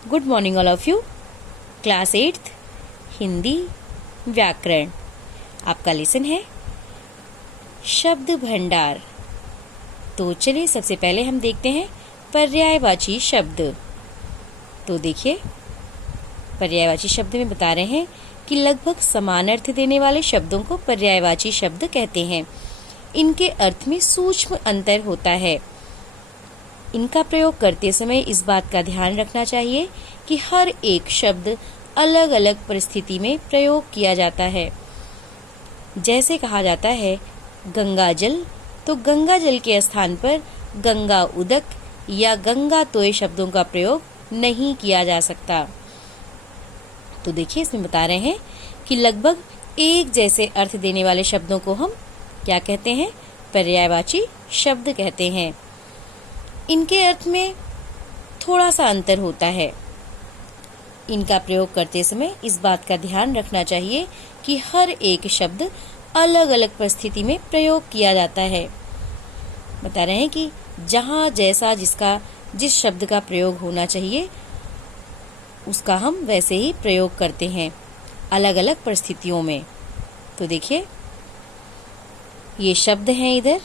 Good morning all of you. Class 8th Hindi व्याकरण, आपका lesson है शब्द भंडार। तो चलिए सबसे पहले हम देखते हैं पर्यायवाची शब्द। तो देखिए, पर्यायवाची शब्द में बता रहे हैं कि लगभग समान अर्थ देने वाले शब्दों को पर्यायवाची शब्द कहते हैं। इनके अर्थ में सूक्ष्म अंतर होता है। इनका प्रयोग करते समय इस बात का ध्यान रखना चाहिए कि हर एक शब्द अलग अलग परिस्थिति में प्रयोग किया जाता है। जैसे कहा जाता है गंगा जल, तो गंगा जल के स्थान पर गंगा उदक या गंगा तोय शब्दों का प्रयोग नहीं किया जा सकता। तो देखिए, इसमें बता रहे हैं कि लगभग एक जैसे अर्थ देने वाले शब्दों को हम क्या कहते हैं? पर्यायवाची शब्द कहते हैं। इनके अर्थ में थोड़ा सा अंतर होता है। इनका प्रयोग करते समय इस बात का ध्यान रखना चाहिए कि हर एक शब्द अलग अलग परिस्थिति में प्रयोग किया जाता है। बता रहे हैं कि जहाँ जैसा जिस शब्द का प्रयोग होना चाहिए उसका हम वैसे ही प्रयोग करते हैं अलग अलग परिस्थितियों में। तो देखिए, ये शब्द हैं इधर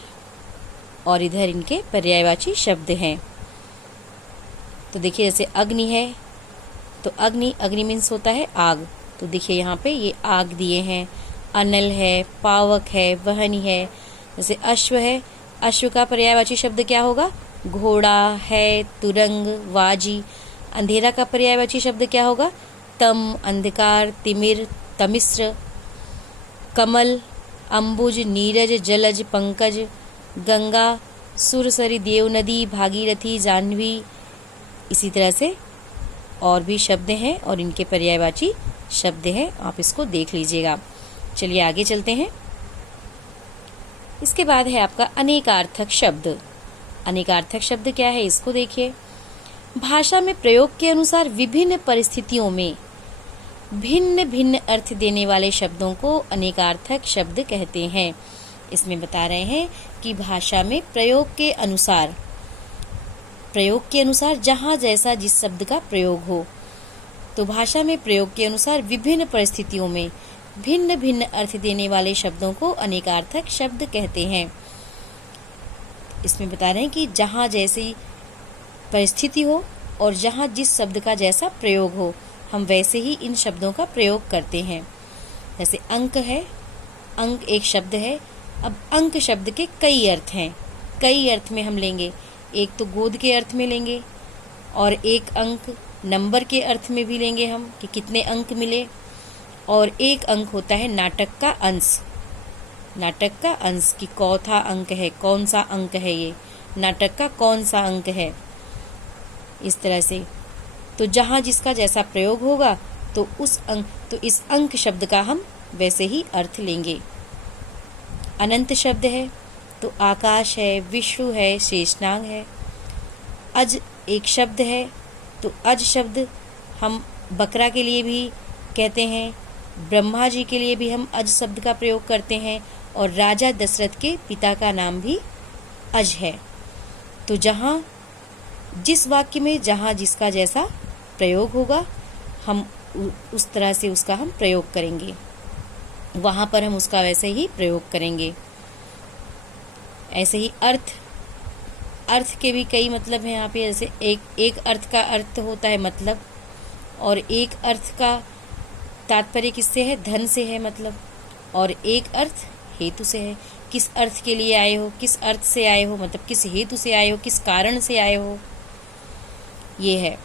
और इधर इनके पर्यायवाची शब्द हैं। तो देखिए, जैसे अग्नि है, तो अग्नि मीन्स होता है आग। तो देखिए यहाँ पे ये आग दिए हैं। अनल है, पावक है, वहनी है। जैसे अश्व है, अश्व का पर्यायवाची शब्द क्या होगा? घोड़ा है, तुरंग, वाजी। अंधेरा का पर्यायवाची शब्द क्या होगा? तम, अंधकार, तिमिर, तमिश्र। कमल, अंबुज, नीरज, जलज, पंकज। गंगा, सुरसरी, देव नदी, भागीरथी, जाह्नवी। इसी तरह से और भी शब्द हैं और इनके पर्यायवाची शब्द हैं। आप इसको देख लीजिएगा। चलिए आगे चलते हैं। इसके बाद है आपका अनेकार्थक शब्द। अनेकार्थक शब्द क्या है, इसको देखिए। भाषा में प्रयोग के अनुसार विभिन्न परिस्थितियों में भिन्न भिन्न अर्थ देने वाले शब्दों को अनेकार्थक शब्द कहते हैं। इसमें बता रहे हैं कि भाषा में प्रयोग के अनुसार जहाँ जैसा जिस शब्द का प्रयोग हो, तो भाषा में प्रयोग के अनुसार विभिन्न परिस्थितियों में भिन्न भिन्न अर्थ देने वाले शब्दों को अनेकार्थक शब्द कहते हैं। इसमें बता रहे हैं कि जहाँ जैसी परिस्थिति हो और जहाँ जिस शब्द का जैसा प्रयोग हो, हम वैसे ही इन शब्दों का प्रयोग करते हैं। जैसे अंक है, अंक एक शब्द है। अब अंक शब्द के कई अर्थ हैं, कई अर्थ में हम लेंगे। एक तो गोद के अर्थ में लेंगे और एक अंक नंबर के अर्थ में भी लेंगे हम कि कितने अंक मिले। और एक अंक होता है नाटक का अंश। नाटक का अंश कि कौथा अंक है, कौन सा अंक है, ये नाटक का कौन सा अंक है। इस तरह से तो जहाँ जिसका जैसा प्रयोग होगा तो इस अंक शब्द का हम वैसे ही अर्थ लेंगे। अनंत शब्द है, तो आकाश है, विश्व है, शेषनाग है। अज एक शब्द है, तो अज शब्द हम बकरा के लिए भी कहते हैं, ब्रह्मा जी के लिए भी हम अज शब्द का प्रयोग करते हैं और राजा दशरथ के पिता का नाम भी अज है। तो जहाँ जिस वाक्य में जहाँ जिसका जैसा प्रयोग होगा, हम उस तरह से उसका हम प्रयोग करेंगे, वहाँ पर हम उसका वैसे ही प्रयोग करेंगे। ऐसे ही अर्थ के भी कई मतलब हैं यहाँ पे। जैसे एक अर्थ का अर्थ होता है मतलब, और एक अर्थ का तात्पर्य किससे है? धन से है मतलब, और एक अर्थ हेतु से है। किस अर्थ के लिए आए हो, किस अर्थ से आए हो, मतलब किस हेतु से आए हो, किस कारण से आए हो, ये है।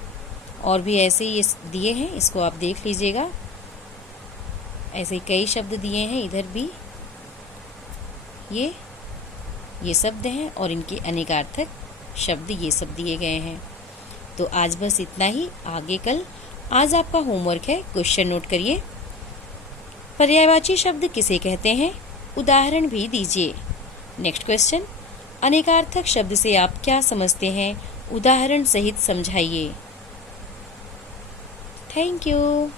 और भी ऐसे ही दिए हैं, इसको आप देख लीजिएगा। ऐसे ही कई शब्द दिए हैं, इधर भी ये शब्द हैं और इनके अनेकार्थक शब्द ये सब दिए गए हैं। तो आज बस इतना ही। आगे कल आज आपका होमवर्क है, क्वेश्चन नोट करिए। पर्यायवाची शब्द किसे कहते हैं? उदाहरण भी दीजिए। नेक्स्ट क्वेश्चन, अनेकार्थक शब्द से आप क्या समझते हैं? उदाहरण सहित समझाइए। Thank you.